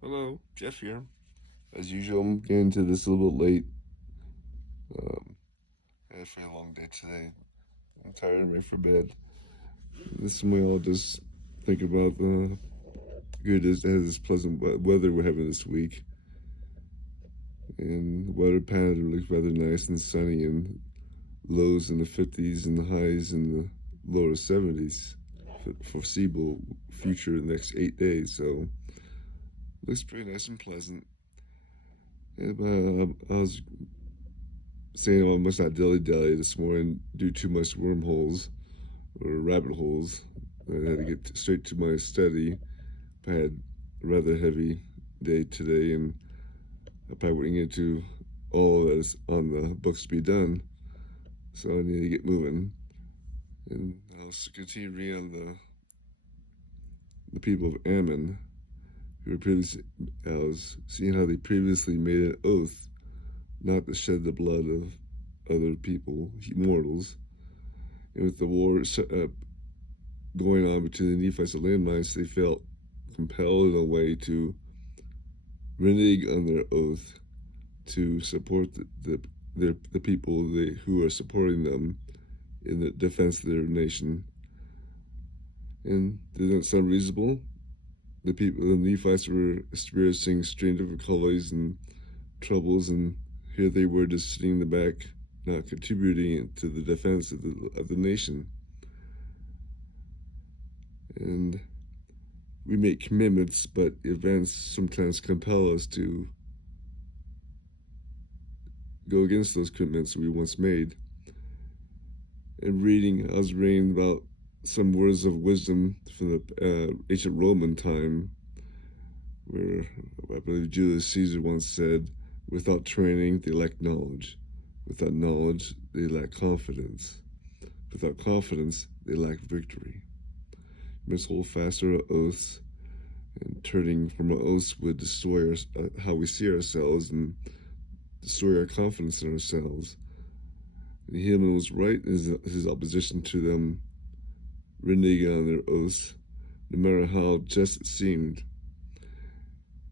Hello, Jeff here. As usual, I'm getting to this a little bit late. Had a pretty long day today. I'm tired and ready for bed. This way, I'll just think about the good as this pleasant weather we're having this week. And the weather pattern looks rather nice and sunny, and lows in the 50s and the highs in the lower 70s for foreseeable future the next 8 days. So, looks pretty nice and pleasant. I was saying I must not dilly-dally this morning, do too much wormholes or rabbit holes. I had to get straight to my study. I had a rather heavy day today, and I probably wouldn't get to all that is on the books to be done. So I need to get moving. And I'll continue reading on the people of Ammon, who were previously, I was seeing how they previously made an oath not to shed the blood of other people, mortals. And with the war going on between the Nephites and Lamanites, they felt compelled in a way to renege on their oath to support the people who are supporting them in the defense of their nation. And did that sound reasonable? The Nephites were experiencing extreme difficulties and troubles, and here they were just sitting in the back, not contributing to the defense of the nation. And we make commitments, but events sometimes compel us to go against those commitments we once made. And I was reading about some words of wisdom from the ancient Roman time, where I believe Julius Caesar once said, "Without training, they lack knowledge. Without knowledge, they lack confidence. Without confidence, they lack victory." We must hold fast to our oaths, and turning from our oaths would destroy how we see ourselves and destroy our confidence in ourselves. And Haman was right in his opposition to them reneging on their oaths, no matter how just it seemed.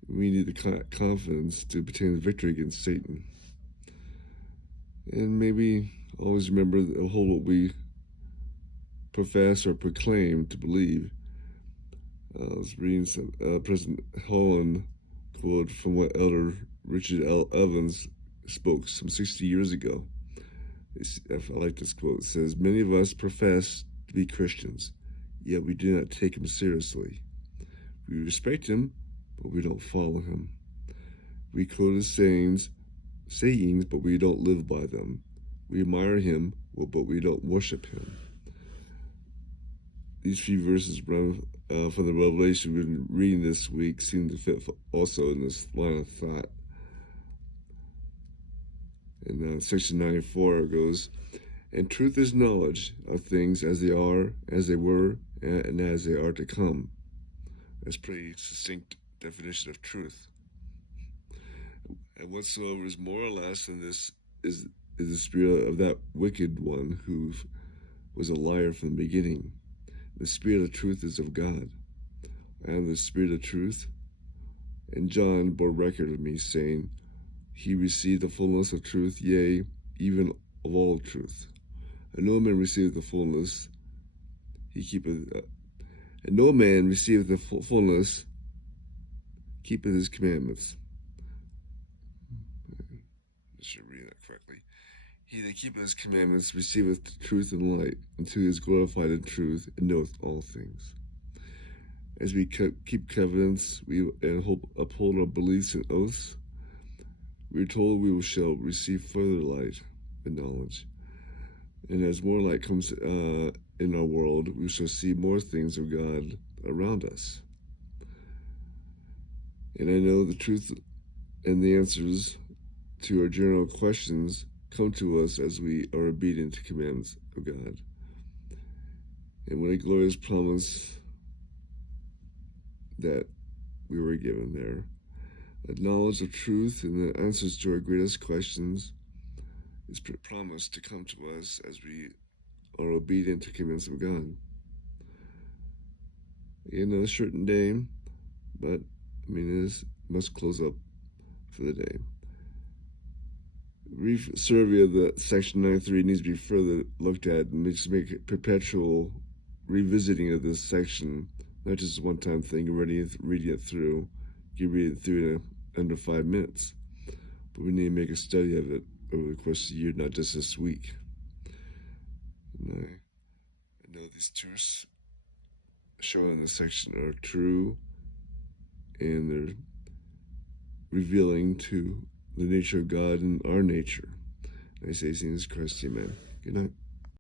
We need the confidence to obtain the victory against Satan. And maybe always remember the whole what we profess or proclaim to believe. I was reading some President Holland quote from what Elder Richard L. Evans spoke some 60 years ago. I like this quote. It says, "Many of us profess to be Christians, yet we do not take him seriously. We respect him, but we don't follow him. We quote his sayings, but we don't live by them. We admire him, but we don't worship him." These few verses from the Revelation we've been reading this week seem to fit also in this line of thought. In section 94 goes, "And truth is knowledge of things as they are, as they were, and as they are to come." That's a pretty succinct definition of truth. "And whatsoever is more or less than this is the spirit of that wicked one who was a liar from the beginning. The spirit of truth is of God. I am the spirit of truth. And John bore record of me, saying, He received the fullness of truth, yea, even of all truth. And no man receiveth the fullness, and no man receiveth the fullness, keepeth his commandments." I should read that correctly. "He that keepeth his commandments receiveth truth and light, until he is glorified in truth, and knoweth all things." As we keep covenants and uphold our beliefs and oaths, we are told we shall receive further light and knowledge. And as more light comes in our world, we shall see more things of God around us. And I know the truth and the answers to our general questions come to us as we are obedient to commandments of God. And what a glorious promise that we were given there. The knowledge of truth and the answers to our greatest questions is promised to come to us as we are obedient to commandments of God. In a certain day, but it is must close up for the day. Survey of the Section 93 needs to be further looked at and just make perpetual revisiting of this section, not just a one-time thing, reading it through. You read it through in under 5 minutes. But we need to make a study of it over the course of the year, not just this week. And I know these truths shown in this section are true, and they're revealing to the nature of God and our nature. And I say these things in Christ's name, amen. Good night.